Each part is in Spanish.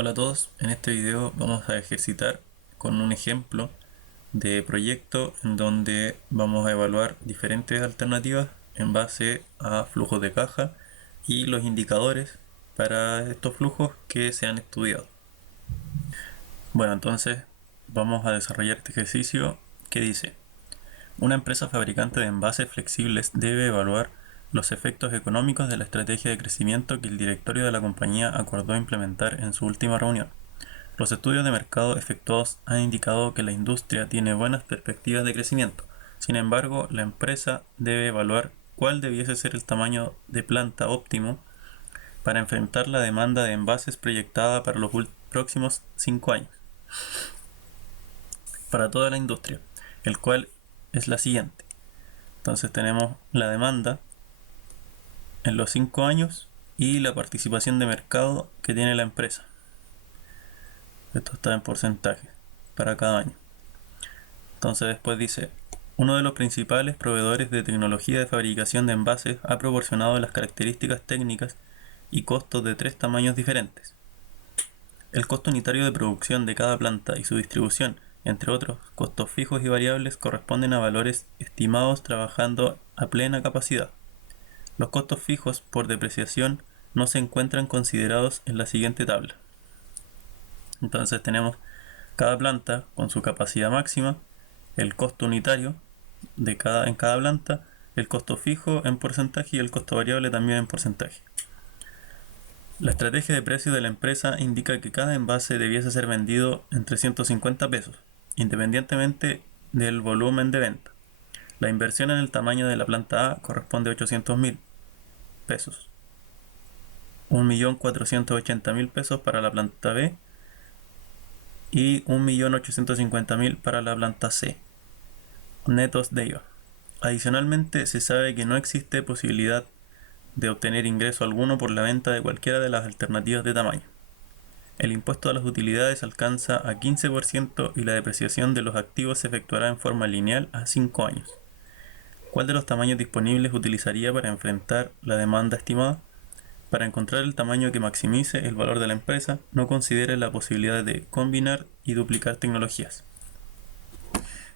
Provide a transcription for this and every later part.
Hola a todos, en este video vamos a ejercitar con un ejemplo de proyecto en donde vamos a evaluar diferentes alternativas en base a flujos de caja y los indicadores para estos flujos que se han estudiado. Bueno, entonces vamos a desarrollar este ejercicio que dice: una empresa fabricante de envases flexibles debe evaluar los efectos económicos de la estrategia de crecimiento que el directorio de la compañía acordó implementar en su última reunión. Los estudios de mercado efectuados han indicado que la industria tiene buenas perspectivas de crecimiento. Sin embargo, la empresa debe evaluar cuál debiese ser el tamaño de planta óptimo para enfrentar la demanda de envases proyectada para los próximos 5 años para toda la industria, el cual es la siguiente. Entonces tenemos la demanda en los 5 años y la participación de mercado que tiene la empresa. Esto está en porcentaje para cada año. Entonces después dice: uno de los principales proveedores de tecnología de fabricación de envases ha proporcionado las características técnicas y costos de 3 tamaños diferentes. El costo unitario de producción de cada planta y su distribución, entre otros costos fijos y variables, corresponden a valores estimados trabajando a plena capacidad. Los costos fijos por depreciación no se encuentran considerados en la siguiente tabla. Entonces tenemos cada planta con su capacidad máxima, el costo unitario en cada planta, el costo fijo en porcentaje y el costo variable también en porcentaje. La estrategia de precios de la empresa indica que cada envase debiese ser vendido en 350 pesos, independientemente del volumen de venta. La inversión en el tamaño de la planta A corresponde a 800.000 pesos, 1.480.000 pesos para la planta B y 1.850.000 para la planta C, netos de IVA. Adicionalmente, se sabe que no existe posibilidad de obtener ingreso alguno por la venta de cualquiera de las alternativas de tamaño. El impuesto a las utilidades alcanza a 15% y la depreciación de los activos se efectuará en forma lineal a 5 años. ¿Cuál de los tamaños disponibles utilizaría para enfrentar la demanda estimada? Para encontrar el tamaño que maximice el valor de la empresa, no considere la posibilidad de combinar y duplicar tecnologías.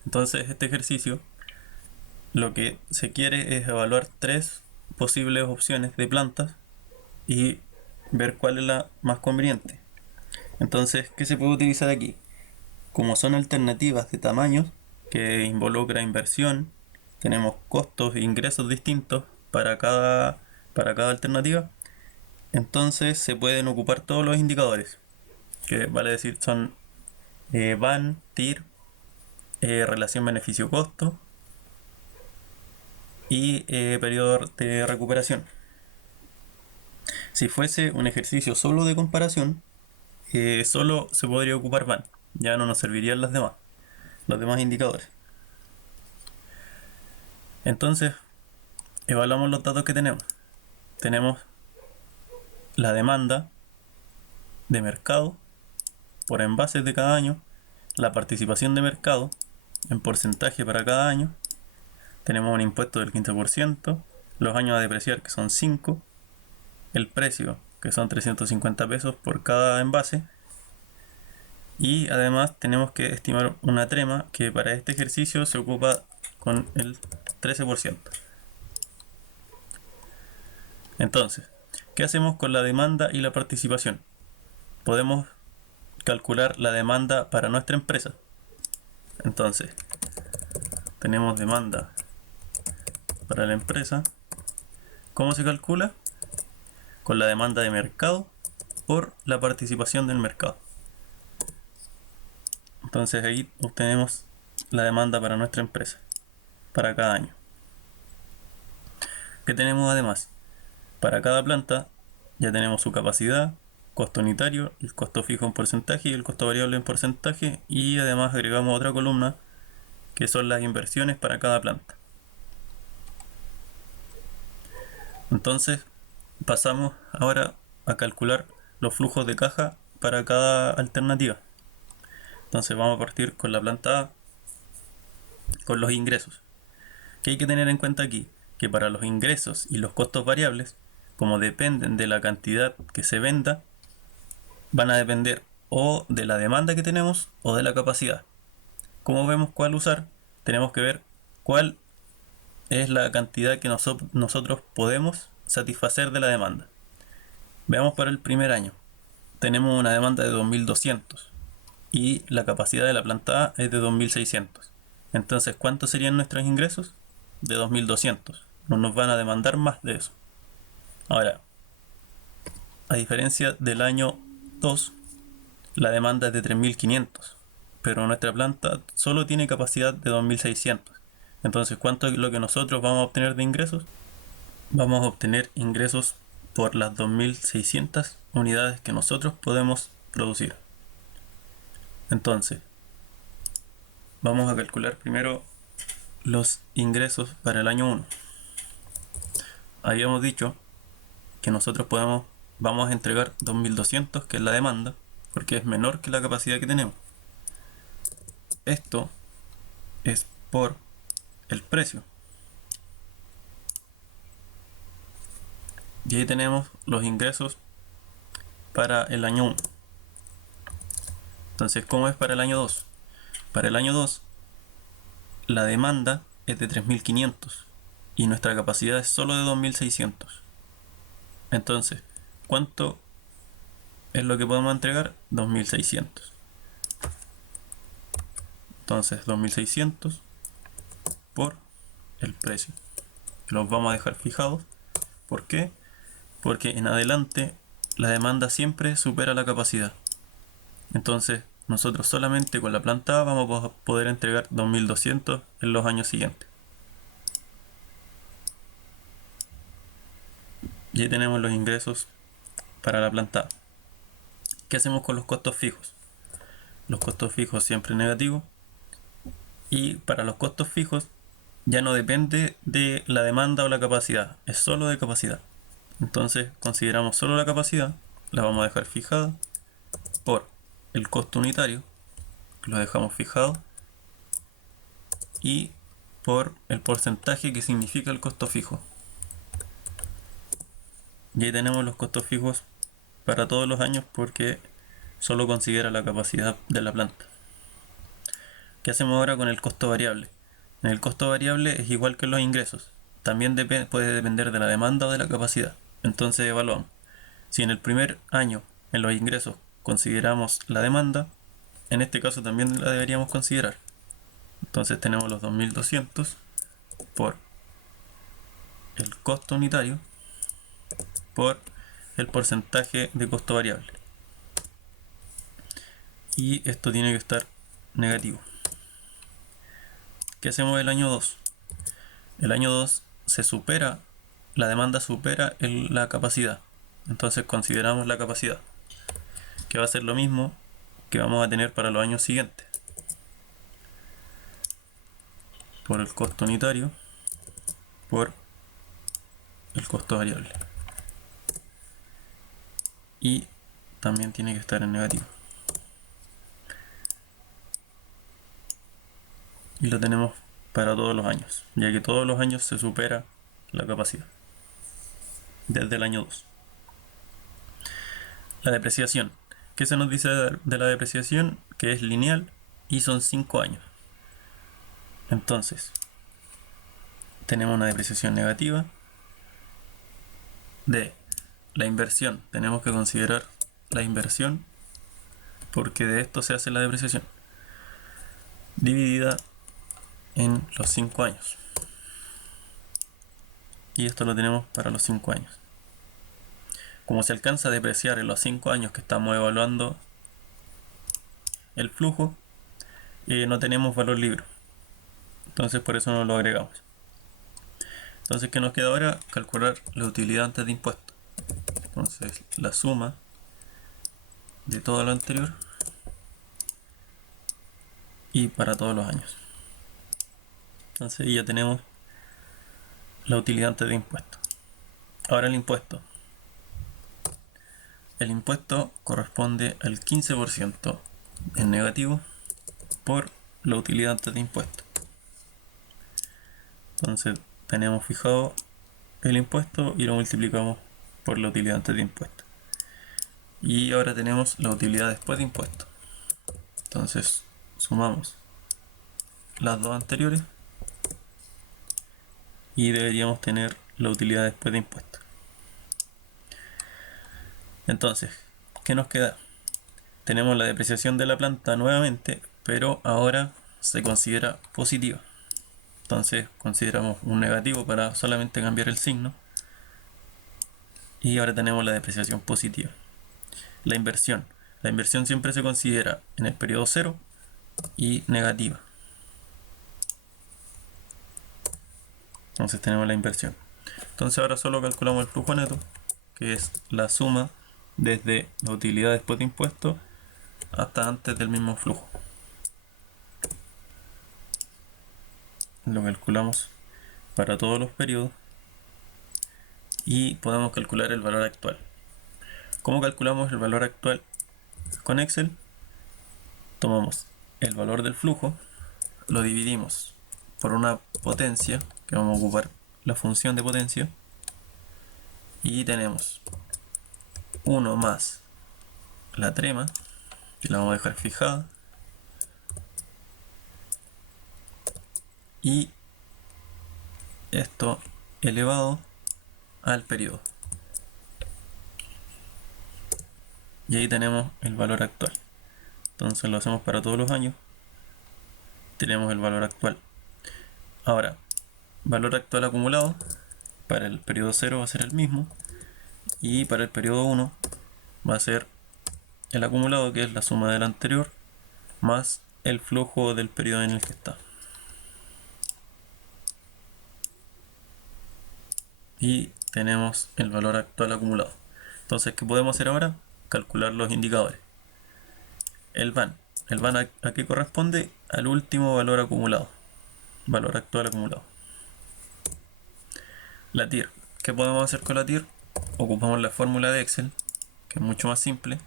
Entonces, este ejercicio lo que se quiere es evaluar 3 posibles opciones de plantas y ver cuál es la más conveniente. Entonces, ¿qué se puede utilizar aquí? Como son alternativas de tamaños que involucra inversión, tenemos costos e ingresos distintos para cada alternativa. Entonces se pueden ocupar todos los indicadores, que vale decir son VAN, TIR, relación beneficio-costo y periodo de recuperación. Si fuese un ejercicio solo de comparación, solo se podría ocupar VAN, ya no nos servirían los demás indicadores. Entonces, evaluamos los datos que tenemos. Tenemos la demanda de mercado por envases de cada año, la participación de mercado en porcentaje para cada año, tenemos un impuesto del 15%, los años a depreciar que son 5, el precio que son 350 pesos por cada envase, y además tenemos que estimar una trema que para este ejercicio se ocupa con el 13%. Entonces, ¿qué hacemos con la demanda y la participación? Podemos calcular la demanda para nuestra empresa. Entonces, tenemos demanda para la empresa. ¿Cómo se calcula? Con la demanda de mercado por la participación del mercado. Entonces ahí obtenemos la demanda para nuestra empresa, para cada año. ¿Qué tenemos además? Para cada planta ya tenemos su capacidad, costo unitario, el costo fijo en porcentaje y el costo variable en porcentaje, y además agregamos otra columna que son las inversiones para cada planta. Entonces pasamos ahora a calcular los flujos de caja para cada alternativa. Entonces vamos a partir con la planta A, con los ingresos. ¿Qué hay que tener en cuenta aquí? Que para los ingresos y los costos variables, como dependen de la cantidad que se venda, van a depender o de la demanda que tenemos o de la capacidad. ¿Cómo vemos cuál usar? Tenemos que ver cuál es la cantidad que nosotros podemos satisfacer de la demanda. Veamos para el primer año. Tenemos una demanda de 2200 y la capacidad de la planta A es de 2600. Entonces, ¿cuántos serían nuestros ingresos? De 2200. No nos van a demandar más de eso. Ahora, a diferencia del año 2, la demanda es de 3500, pero nuestra planta solo tiene capacidad de 2600. Entonces, ¿cuánto es lo que nosotros vamos a obtener de ingresos? Vamos a obtener ingresos por las 2600 unidades que nosotros podemos producir. Entonces, vamos a calcular primero los ingresos para el año 1. Habíamos dicho que nosotros vamos a entregar 2200, que es la demanda, porque es menor que la capacidad que tenemos. Esto es por el precio. Y ahí tenemos los ingresos para el año 1. Entonces, ¿cómo es para el año 2? Para el año 2, la demanda es de 3500 y nuestra capacidad es solo de 2600. Entonces, ¿cuánto es lo que podemos entregar? 2600. Entonces, 2600 por el precio. Los vamos a dejar fijados. ¿Por qué? Porque en adelante la demanda siempre supera la capacidad. Entonces, nosotros solamente con la planta A vamos a poder entregar 2200 en los años siguientes. Y ahí tenemos los ingresos para la planta A. ¿Qué hacemos con los costos fijos? Los costos fijos siempre negativos. Y para los costos fijos ya no depende de la demanda o la capacidad, es solo de capacidad. Entonces consideramos solo la capacidad, la vamos a dejar fijada por el costo unitario, lo dejamos fijado, y por el porcentaje que significa el costo fijo. Y ahí tenemos los costos fijos para todos los años porque solo considera la capacidad de la planta. ¿Qué hacemos ahora con el costo variable? En el costo variable es igual que en los ingresos. También puede depender de la demanda o de la capacidad. Entonces evaluamos. Si en el primer año en los ingresos consideramos la demanda, en este caso también la deberíamos considerar. Entonces tenemos los 2200 por el costo unitario por el porcentaje de costo variable. Y esto tiene que estar negativo. ¿Qué hacemos el año 2? El año 2 la demanda supera la capacidad. Entonces consideramos la capacidad, que va a ser lo mismo que vamos a tener para los años siguientes. Por el costo unitario, por el costo variable. Y también tiene que estar en negativo. Y lo tenemos para todos los años, ya que todos los años se supera la capacidad. Desde el año 2. La depreciación. ¿Qué se nos dice de la depreciación? Que es lineal y son 5 años. Entonces, tenemos una depreciación negativa de la inversión. Tenemos que considerar la inversión porque de esto se hace la depreciación. Dividida en los 5 años. Y esto lo tenemos para los 5 años. Como se alcanza a depreciar en los 5 años que estamos evaluando el flujo, no tenemos valor libre. Entonces por eso no lo agregamos. Entonces, ¿qué nos queda ahora? Calcular la utilidad antes de impuestos. Entonces, la suma de todo lo anterior y para todos los años. Entonces ya tenemos la utilidad antes de impuestos. Ahora el impuesto. El impuesto corresponde al 15% en negativo por la utilidad antes de impuestos. Entonces tenemos fijado el impuesto y lo multiplicamos por la utilidad antes de impuestos. Y ahora tenemos la utilidad después de impuestos. Entonces sumamos las dos anteriores y deberíamos tener la utilidad después de impuestos. Entonces, ¿qué nos queda? Tenemos la depreciación de la planta nuevamente, pero ahora se considera positiva. Entonces consideramos un negativo para solamente cambiar el signo. Y ahora tenemos la depreciación positiva. La inversión. La inversión siempre se considera en el periodo 0 y negativa. Entonces tenemos la inversión. Entonces ahora solo calculamos el flujo neto, que es la suma desde la utilidad después de impuestos hasta antes del mismo flujo. Lo calculamos para todos los periodos y podemos calcular el valor actual. ¿Cómo calculamos el valor actual? Con Excel tomamos el valor del flujo, lo dividimos por una potencia, que vamos a ocupar la función de potencia, y tenemos 1 más la trema, que la vamos a dejar fijada, y esto elevado al periodo. Y ahí tenemos el valor actual. Entonces lo hacemos para todos los años. Tenemos el valor actual. Ahora, valor actual acumulado para el periodo 0 va a ser el mismo. Y para el periodo 1 va a ser el acumulado, que es la suma del anterior, más el flujo del periodo en el que está. Y tenemos el valor actual acumulado. Entonces, ¿qué podemos hacer ahora? Calcular los indicadores. El VAN. ¿El VAN a qué corresponde? Al último valor acumulado. Valor actual acumulado. La TIR. ¿Qué podemos hacer con la TIR? Ocupamos la fórmula de Excel, que es mucho más simple,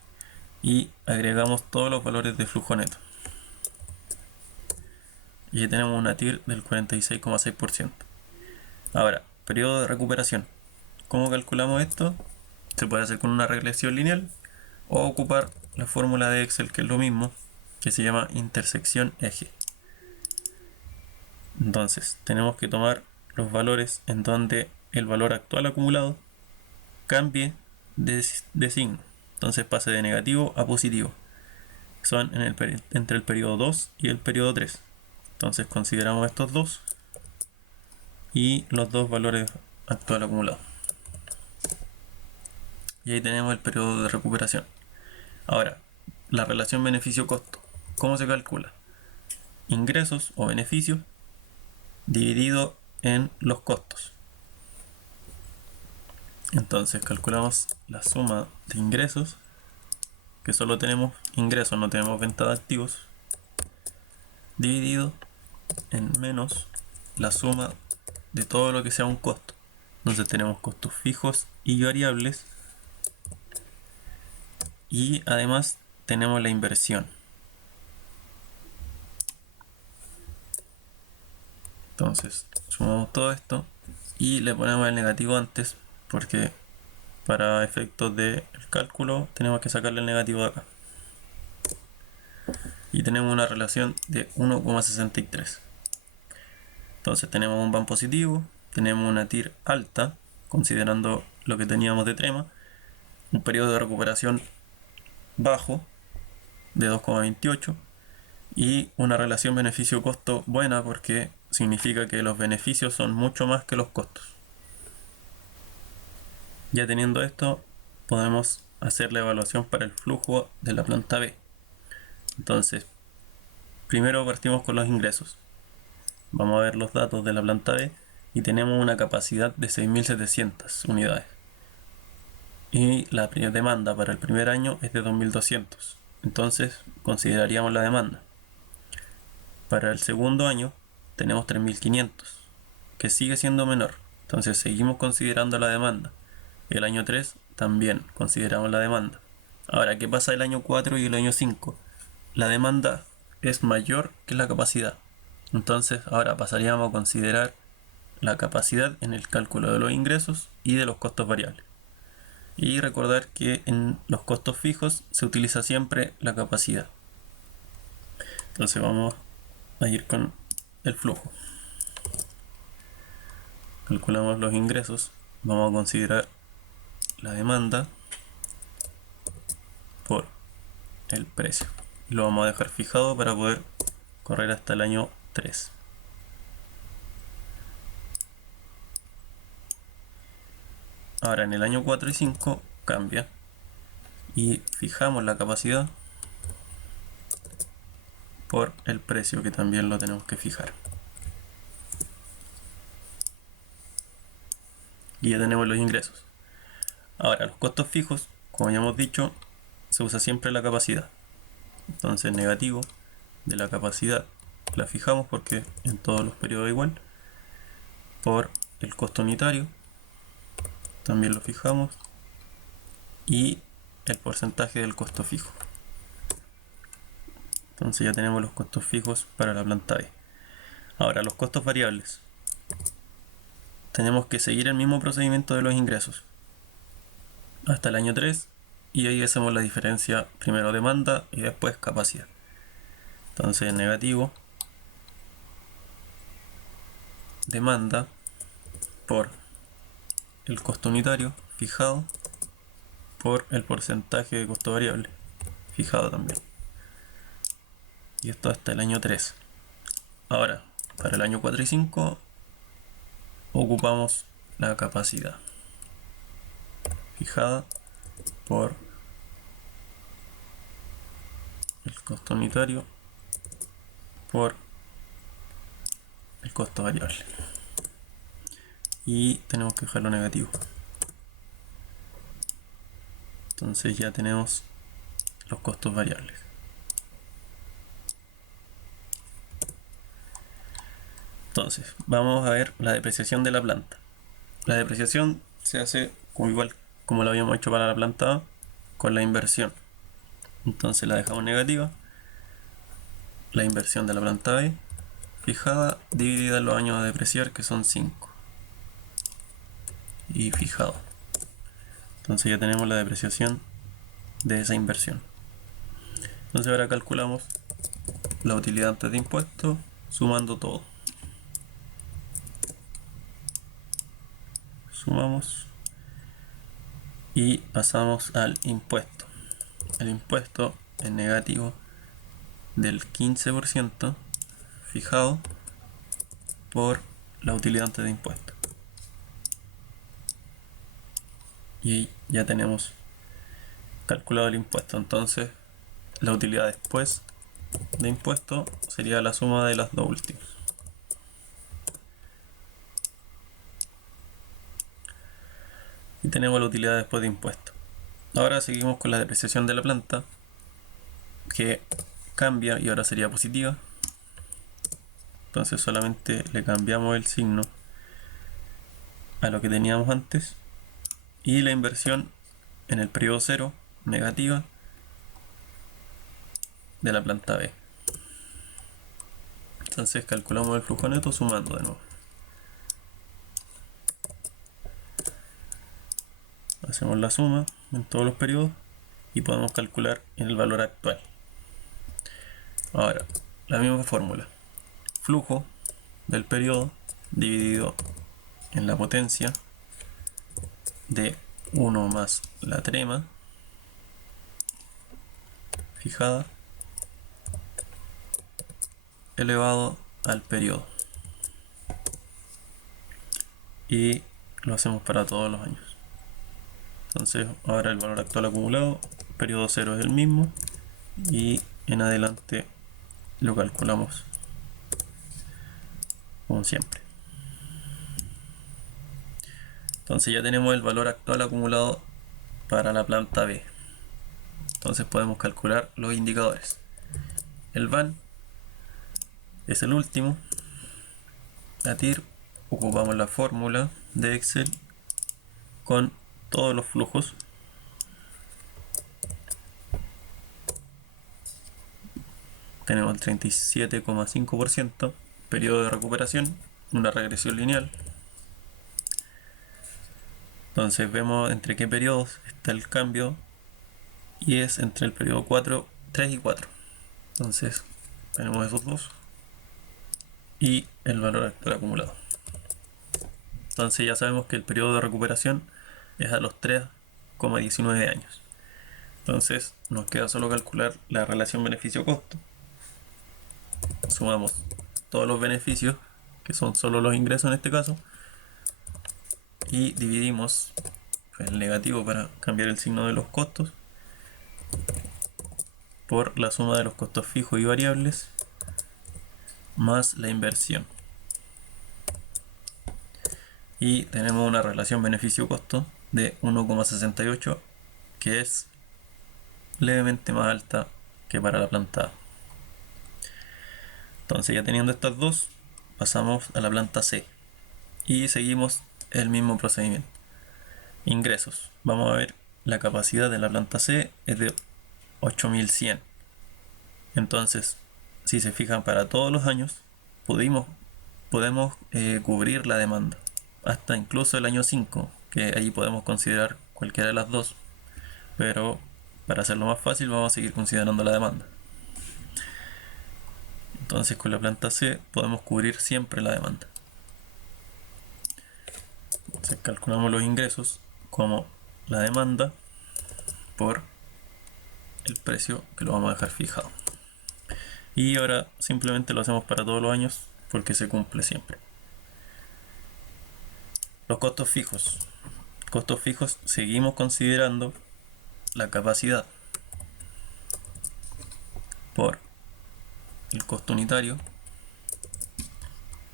y agregamos todos los valores de flujo neto. Y ahí tenemos una TIR del 46,6%. Ahora, periodo de recuperación. ¿Cómo calculamos esto? Se puede hacer con una regresión lineal o ocupar la fórmula de Excel, que es lo mismo, que se llama intersección eje. Entonces, tenemos que tomar los valores en donde el valor actual acumulado cambie de signo. Entonces pase de negativo a positivo. Son entre el periodo 2 y el periodo 3. Entonces consideramos estos dos y los dos valores actual acumulado. Y ahí tenemos el periodo de recuperación. Ahora, la relación beneficio-costo. ¿Cómo se calcula? Ingresos o beneficios dividido en los costos. Entonces calculamos la suma de ingresos, que solo tenemos ingresos, no tenemos venta de activos, dividido en menos la suma de todo lo que sea un costo. Entonces tenemos costos fijos y variables, y además tenemos la inversión. Entonces sumamos todo esto y le ponemos el negativo antes, porque para efectos del cálculo tenemos que sacarle el negativo de acá. Y tenemos una relación de 1,63. Entonces tenemos un VAN positivo, tenemos una TIR alta, considerando lo que teníamos de trema, un periodo de recuperación bajo de 2,28 y una relación beneficio-costo buena, porque significa que los beneficios son mucho más que los costos. Ya teniendo esto, podemos hacer la evaluación para el flujo de la planta B. Entonces, primero partimos con los ingresos. Vamos a ver los datos de la planta B y tenemos una capacidad de 6.700 unidades. Y la demanda para el primer año es de 2.200. Entonces, consideraríamos la demanda. Para el segundo año tenemos 3.500, que sigue siendo menor. Entonces, seguimos considerando la demanda. El año 3 también consideramos la demanda. Ahora, ¿qué pasa el año 4 y el año 5? La demanda es mayor que la capacidad. Entonces, ahora pasaríamos a considerar la capacidad en el cálculo de los ingresos y de los costos variables. Y recordar que en los costos fijos se utiliza siempre la capacidad. Entonces vamos a ir con el flujo. Calculamos los ingresos. Vamos a considerar la demanda por el precio. Y lo vamos a dejar fijado para poder correr hasta el año 3. Ahora en el año 4 y 5 cambia y fijamos la capacidad por el precio, que también lo tenemos que fijar. Y ya tenemos los ingresos. Ahora los costos fijos, como ya hemos dicho, se usa siempre la capacidad. Entonces negativo de la capacidad la fijamos porque en todos los periodos igual, por el costo unitario también lo fijamos, y el porcentaje del costo fijo. Entonces ya tenemos los costos fijos para la planta B. Ahora los costos variables. Tenemos que seguir el mismo procedimiento de los ingresos hasta el año 3, y ahí hacemos la diferencia, primero demanda y después capacidad. Entonces negativo demanda por el costo unitario fijado por el porcentaje de costo variable fijado también. Y esto hasta el año 3. Ahora, para el año 4 y 5 ocupamos la capacidad fijada por el costo unitario por el costo variable. Y tenemos que dejarlo negativo. Entonces ya tenemos los costos variables. Entonces, vamos a ver la depreciación de la planta. La depreciación se hace como igual como lo habíamos hecho para la planta A, con la inversión. Entonces la dejamos negativa. La inversión de la planta B fijada dividida en los años a depreciar, que son 5. Y fijado. Entonces ya tenemos la depreciación de esa inversión. Entonces ahora calculamos la utilidad antes de impuestos sumando todo. Sumamos y pasamos al impuesto. El impuesto es negativo del 15% fijado por la utilidad antes de impuestos. Y ya tenemos calculado el impuesto. Entonces la utilidad después de impuesto sería la suma de las dos últimas. Y tenemos la utilidad después de impuesto. Ahora seguimos con la depreciación de la planta, que cambia y ahora sería positiva. Entonces solamente le cambiamos el signo a lo que teníamos antes. Y la inversión en el periodo 0, negativa, de la planta B. Entonces calculamos el flujo neto sumando de nuevo. Hacemos la suma en todos los periodos y podemos calcular el valor actual. Ahora, la misma fórmula. Flujo del periodo dividido en la potencia de 1 más la trema fijada elevado al periodo. Y lo hacemos para todos los años. Entonces ahora el valor actual acumulado, periodo 0 es el mismo, y en adelante lo calculamos como siempre. Entonces ya tenemos el valor actual acumulado para la planta B. Entonces podemos calcular los indicadores. El VAN es el último. La TIR, ocupamos la fórmula de Excel con todos los flujos. Tenemos el 37,5%, periodo de recuperación, una regresión lineal. Entonces vemos entre qué periodos está el cambio y es entre el periodo 4, 3 y 4. Entonces tenemos esos dos y el valor actual acumulado. Entonces ya sabemos que el periodo de recuperación es a los 3,19 años. Entonces nos queda solo calcular la relación beneficio-costo. Sumamos todos los beneficios, que son solo los ingresos en este caso, y dividimos el negativo para cambiar el signo de los costos por la suma de los costos fijos y variables más la inversión. Y tenemos una relación beneficio-costo de 1,68, que es levemente más alta que para la planta A. Entonces ya teniendo estas dos, pasamos a la planta C y seguimos el mismo procedimiento. Ingresos. Vamos a ver, la capacidad de la planta C es de 8100. Entonces, si se fijan, para todos los años podemos cubrir la demanda hasta incluso el año 5, que ahí podemos considerar cualquiera de las dos, pero para hacerlo más fácil vamos a seguir considerando la demanda. Entonces con la planta C podemos cubrir siempre la demanda. Entonces calculamos los ingresos como la demanda por el precio, que lo vamos a dejar fijado. Y ahora simplemente lo hacemos para todos los años porque se cumple siempre. Los costos fijos. Costos fijos, seguimos considerando la capacidad por el costo unitario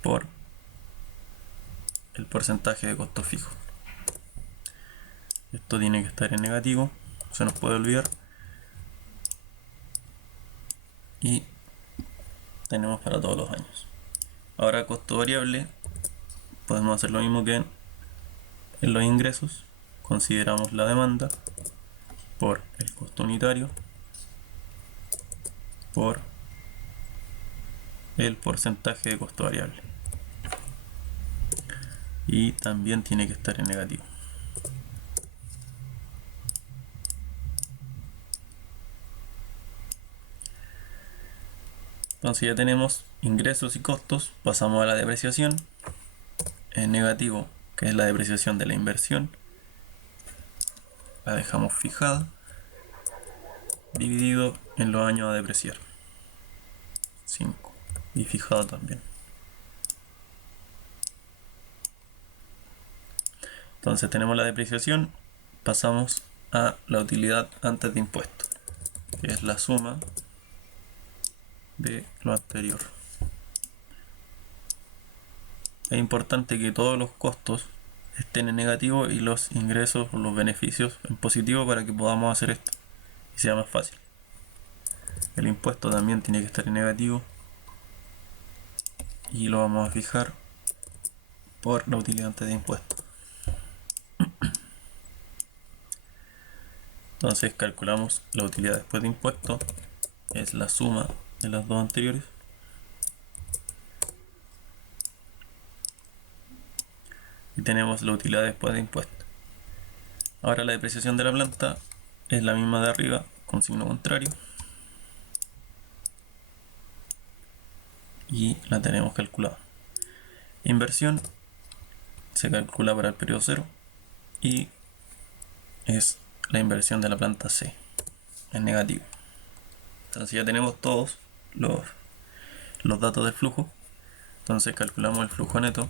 por el porcentaje de costos fijos. Esto tiene que estar en negativo, se nos puede olvidar. Y tenemos para todos los años. Ahora costo variable, podemos hacer lo mismo que en los ingresos. Consideramos la demanda por el costo unitario por el porcentaje de costo variable. Y también tiene que estar en negativo. Entonces ya tenemos ingresos y costos. Pasamos a la depreciación. En negativo, que es la depreciación de la inversión, la dejamos fijada, dividido en los años a depreciar, 5, y fijado también. Entonces tenemos la depreciación, pasamos a la utilidad antes de impuestos, que es la suma de lo anterior. Es importante que todos los costos estén en negativo y los ingresos o los beneficios en positivo para que podamos hacer esto y sea más fácil. El impuesto también tiene que estar en negativo y lo vamos a fijar por la utilidad antes de impuestos. Entonces calculamos la utilidad después de impuestos, es la suma de las dos anteriores. Y tenemos la utilidad después de impuestos. Ahora la depreciación de la planta es la misma de arriba con signo contrario. Y la tenemos calculada. Inversión se calcula para el periodo 0 y es la inversión de la planta C en negativo. Entonces ya tenemos todos los datos del flujo. Entonces calculamos el flujo neto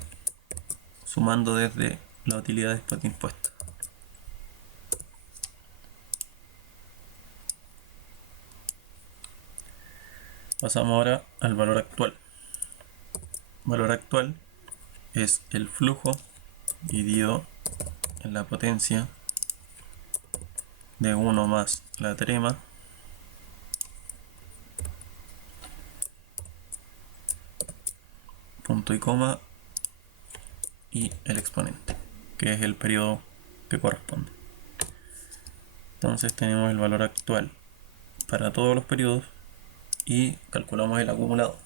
sumando desde la utilidad después de impuestos. Pasamos ahora al valor actual. Valor actual es el flujo dividido en la potencia de 1 más la trema punto y coma y el exponente, que es el periodo que corresponde. Entonces tenemos el valor actual para todos los periodos y calculamos el acumulado.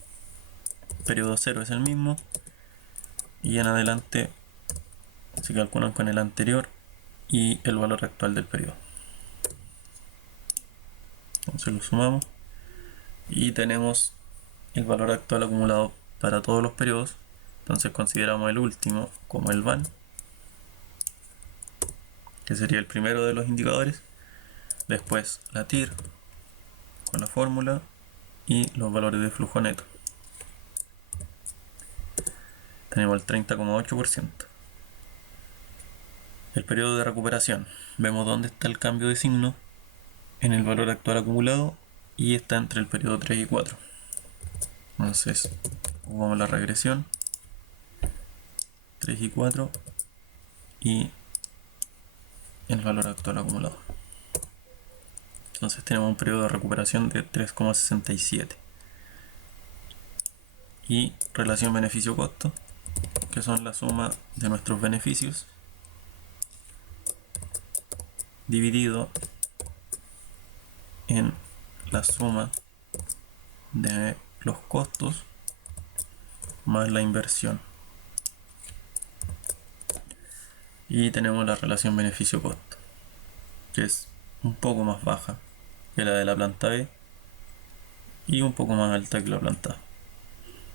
Periodo 0 es el mismo y en adelante se calculan con el anterior y el valor actual del periodo. Entonces lo sumamos y tenemos el valor actual acumulado para todos los periodos. Entonces consideramos el último como el VAN, que sería el primero de los indicadores. Después la TIR con la fórmula y los valores de flujo neto. Tenemos el 30,8%. El periodo de recuperación. Vemos dónde está el cambio de signo en el valor actual acumulado y está entre el periodo 3 y 4. Entonces, ocupamos la regresión 3 y 4 y el valor actual acumulado. Entonces tenemos un periodo de recuperación de 3,67. Y relación beneficio-costo, que son la suma de nuestros beneficios dividido en la suma de los costos más la inversión. Y tenemos la relación beneficio-costo, que es un poco más baja que la de la planta B y un poco más alta que la planta A.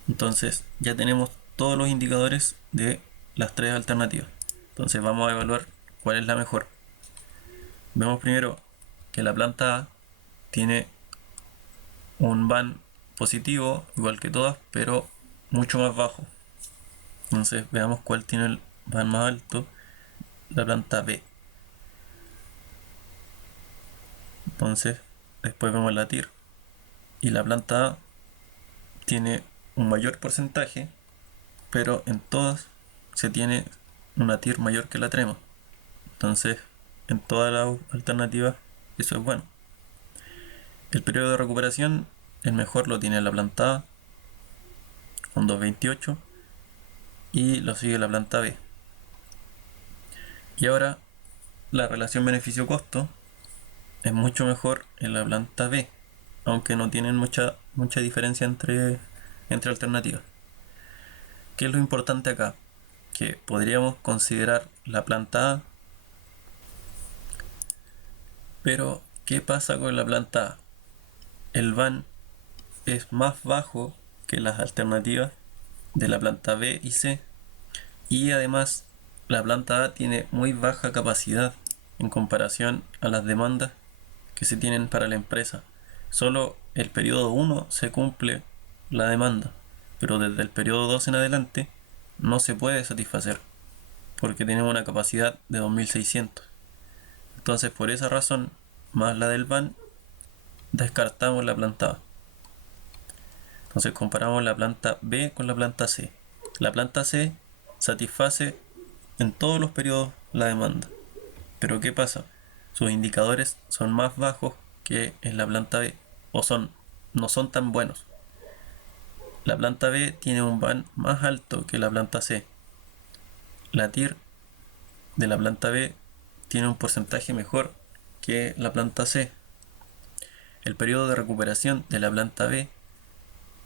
Entonces ya tenemos todos los indicadores de las tres alternativas. Entonces vamos a evaluar cuál es la mejor. Vemos primero que la planta A tiene un VAN positivo igual que todas, pero mucho más bajo. Entonces veamos cuál tiene el VAN más alto. La planta B. Entonces después vemos la TIR y la planta A tiene un mayor porcentaje, pero en todas se tiene una TIR mayor que la trema. Entonces en todas las alternativas eso es bueno. El periodo de recuperación, el mejor lo tiene la planta A con 2,28 y lo sigue la planta B. Y ahora la relación beneficio-costo es mucho mejor en la planta B, aunque no tienen mucha diferencia entre alternativas. ¿Qué es lo importante acá? Que podríamos considerar la planta A, pero ¿qué pasa con la planta A? El VAN es más bajo que las alternativas de la planta B y C, y además la planta A tiene muy baja capacidad en comparación a las demandas que se tienen para la empresa. Solo el periodo 1 se cumple la demanda, pero desde el periodo 2 en adelante no se puede satisfacer porque tenemos una capacidad de 2600. Entonces por esa razón, más la del VAN, descartamos la planta A. Entonces comparamos la planta B con la planta C. La planta C satisface en todos los periodos la demanda. Pero ¿qué pasa? Sus indicadores son más bajos que en la planta B, o no son tan buenos. La planta B tiene un VAN más alto que la planta C. La TIR de la planta B tiene un porcentaje mejor que la planta C. El periodo de recuperación de la planta B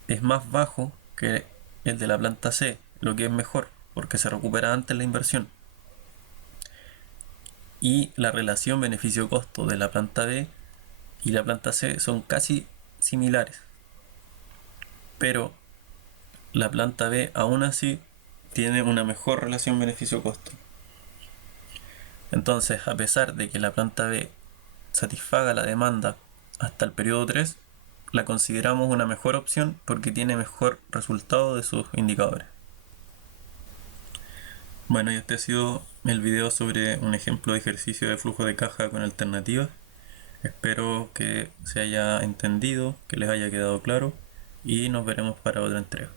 es más bajo que el de la planta C, lo que es mejor, porque se recupera antes la inversión. Y la relación beneficio-costo de la planta B y la planta C son casi similares, pero la planta B aún así tiene una mejor relación beneficio-costo. Entonces, a pesar de que la planta B satisfaga la demanda hasta el periodo 3, la consideramos una mejor opción porque tiene mejor resultado de sus indicadores. Bueno, y este ha sido el video sobre un ejemplo de ejercicio de flujo de caja con alternativas. Espero que se haya entendido, que les haya quedado claro y nos veremos para otra entrega.